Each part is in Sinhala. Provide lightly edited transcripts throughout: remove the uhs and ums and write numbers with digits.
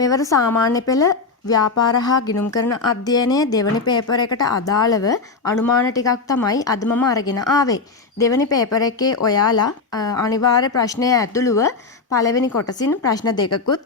මෙවර සාමාන්‍ය පෙළ ව්‍යාපාර හා ගිණුම් කරන අධ්‍යයනයේ දෙවනි පේපර් එකට අදාළව අනුමාන ටිකක් තමයි අද මම අරගෙන ආවේ. දෙවනි පේපර් එකේ ඔයාලා අනිවාර්ය ප්‍රශ්නය ඇතුළුව පළවෙනි කොටසින් ප්‍රශ්න දෙකකුත්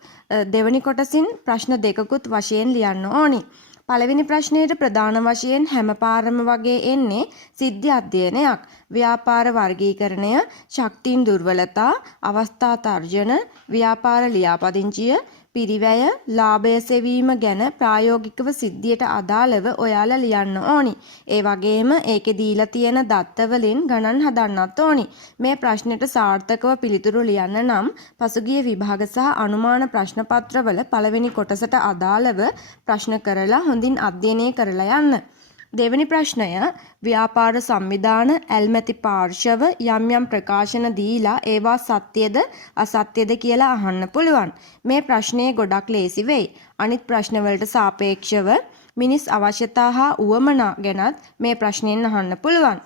දෙවනි කොටසින් ප්‍රශ්න දෙකකුත් වශයෙන් ලියන්න ඕනි. පළවෙනි ප්‍රශ්නයට ප්‍රධාන වශයෙන් හැම පාරම වගේ එන්නේ සිද්ධි අධ්‍යයනයක්. ව්‍යාපාර වර්ගීකරණය, ශක්තියින් දුර්වලතා, අවස්ථා තර්ජන, ව්‍යාපාර ලියාපදිංචිය, පිරිවැය, ලාභය සෙවීම ගැන ප්‍රායෝගිකව සිද්ධියට අදාළව ඔයාලා ලියන්න ඕනි. ඒ වගේම ඒකේ දීලා තියෙන දත්ත වලින් ගණන් හදන්නත් ඕනි. මේ ප්‍රශ්නෙට සාර්ථකව පිළිතුරු ලියන්න නම් පසුගිය විභාග සහ අනුමාන ප්‍රශ්න පත්‍රවල පළවෙනි කොටසට අදාළව ප්‍රශ්න කරලා හොඳින් අධ්‍යයනය කරලා යන්න. දෙවෙනි ප්‍රශ්නය ව්‍යාපාර සංවිධාන ඇල්මැති පාර්ශව යම් යම් ප්‍රකාශන දීලා ඒවා සත්‍යද අසත්‍යද කියලා අහන්න පුළුවන්. මේ ප්‍රශ්නේ ගොඩක් ලේසි වෙයි. අනිත් ප්‍රශ්න වලට සාපේක්ෂව මිනිස් අවශ්‍යතා හා උවමනා ගැනත් මේ ප්‍රශ්නෙන් අහන්න පුළුවන්.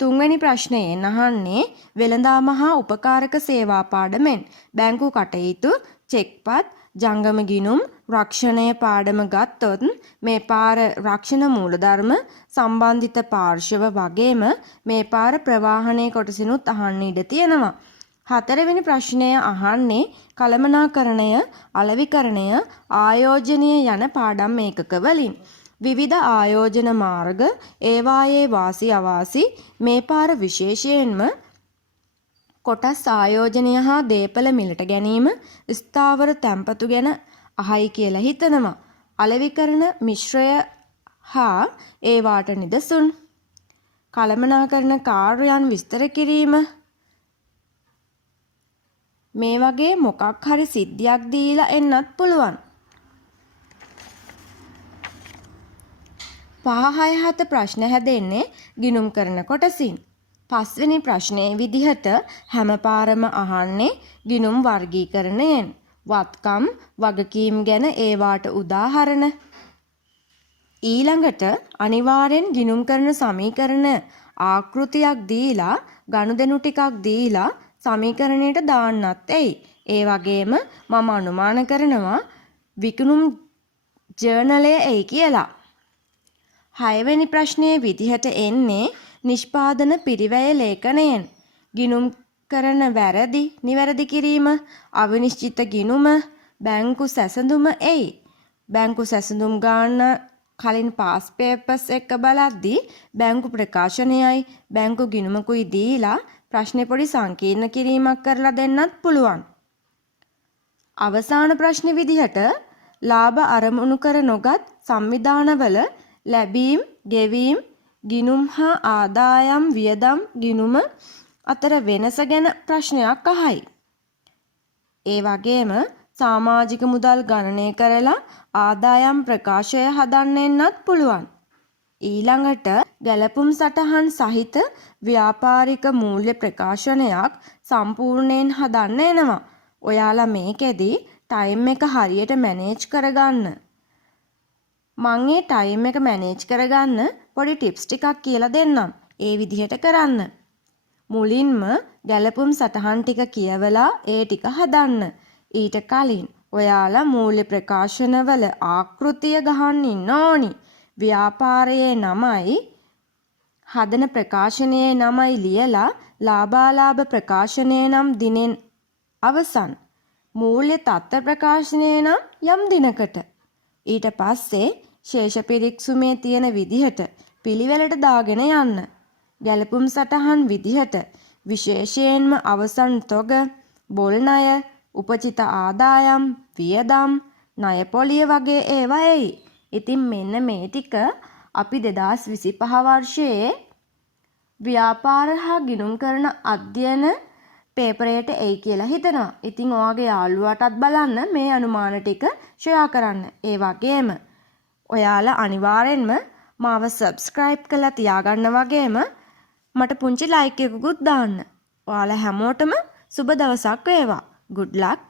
තුන්වෙනි ප්‍රශ්නයෙන් අහන්නේ වෙළඳාම හා උපකාරක සේවා පාඩමෙන් බැංකු කටයුතු, චෙක්පත්, ජංගම ගිණුම්, රක්ෂණය පාඩම ගත්තොත් මේ පාර රක්ෂණ මූලධර්ම සම්බන්ධිත පාර්ශව වගේම මේ පාර ප්‍රවාහනයේ කොටසිනුත් අහන්න ඉඩ තියෙනවා. හතරවෙනි ප්‍රශ්නය අහන්නේ කළමනාකරණය, අලෙවිකරණය, ආයෝජනය යන පාඩම් ඒකක වලින්. විවිධ ආයෝජන මාර්ග, ඒවායේ වාසි අවාසි, මේ පාර විශේෂයෙන්ම කොටස් ආයෝජනය හා දේපල මිලට ගැනීම, ස්ථාවර තැන්පතු ගැන අහයි කියලා හිතනවා. අලෙවිකරණ මිශ්‍රය හා ඒවාට නිදසුන්, කළමනාකරණ කාර්යයන් විස්තර කිරීම, මේ වගේ මොකක් හරි සිද්ධියක් දීලා එන්නත් පුළුවන්. 5, 6, 7 ප්‍රශ්න හැදෙන්නේ ගිණුම් කරන කොටසින්. පස්වෙනි ප්‍රශ්නයේ විදිහට හැම පාරම අහන්නේ ගිණුම් වර්ගීකරණයෙන්. වත්කම්, වගකීම් ගැන ඒවාට උදාහරණ. ඊළඟට අනිවාර්යෙන් ගිණුම් කරන සමීකරණ ආකෘතියක් දීලා ගනුදෙනු ටිකක් දීලා සමීකරණයට දාන්නත් එයි. ඒ වගේම මම අනුමාන කරනවා විකුණුම් ජර්නලය එයි කියලා. 6 වෙනි ප්‍රශ්නයේ විදිහට එන්නේ නිෂ්පාදන පිරිවැය ලේඛනයෙන්. ගිණුම් කරන වැරදි නිවැරදි කිරීම, අවිනිශ්චිත ගිණුම, බැංකු සැසඳුම එයි. බැංකු සැසඳුම් ගන්න කලින් පාස් පේපර්ස් එක බලද්දී බැංකු ප්‍රකාශනයයි බැංකු ගිණුමකුයි දීලා ප්‍රශ්නේ පොඩි සංකීර්ණ කිරීමක් කරලා දෙන්නත් පුළුවන්. අවසාන ප්‍රශ්න විදිහට ලාභ අරමුණු කර නොගත් සංවිධානවල ලැබීම්, ගෙවීම්, ගිණුම් හා ආදායම් වියදම් ගිණුම අතර වෙනස ගැන ප්‍රශ්නයක් අහයි. ඒ වගේම සමාජික මුදල් ගණනය කරලා ආදායම් ප්‍රකාශය හදන්නෙන්නත් පුළුවන්. ඊළඟට ගැලපුම් සටහන් සහිත ව්‍යාපාරික මූල්‍ය ප්‍රකාශනයක් සම්පූර්ණයෙන් හදන්න එනවා. ඔයාලා මේකෙදි ටයිම් එක හරියට මැනේජ් කරගන්න. මම මේ ටයිම් එක මැනේජ් කරගන්න පොඩි ටිප්ස් ටිකක් කියලා දෙන්නම්. ඒ විදිහට කරන්න. මුලින්ම ගැලපුම් සටහන් ටික කියවලා ඒ ටික හදන්න. ඊට කලින් ඔයාලා මූල්‍ය ප්‍රකාශනවල ආකෘතිය ගහන්න ඉන්න ඕනි. ව්‍යාපාරයේ නමයි හදන ප්‍රකාශනයේ නමයි ලියලා ලාභාලාභ ප්‍රකාශනයේ නම් දිනෙන් අවසන්. මූල්‍ය තත්ත්ව ප්‍රකාශනයේ නම් යම් දිනකට. ඊට පස්සේ ශේෂ පිරික්සුමේ තියෙන විදිහට පිළිවෙලට දාගෙන යන්න. ගැලපුම් සටහන් විදිහට විශේෂයෙන්ම අවසන් තොග, බොල් ණය, උපචිත ආදායම්, වියදම්, ණය පොලිය වගේ ඒවා එයි. ඉතින් මෙන්න මේ ටික අපි 2025 වර්ෂයේ ව්‍යාපාර හා ගිණුම් කරන අධ්‍යයන පේපරයට එයි කියලා හිතනවා. ඉතින් ඔයාගේ යාළුවාටත් බලන්න මේ අනුමාන ටික ෂෙයා කරන්න. ඒ වගේම ඔයාලා අනිවාර්යෙන්ම මාව සබ්ස්ක්‍රයිබ් කරලා තියාගන්න වගේම මට පුංචි ලයික් එකකුත් දාන්න. ඔයාලා හැමෝටම සුබ දවසක් වේවා. good luck.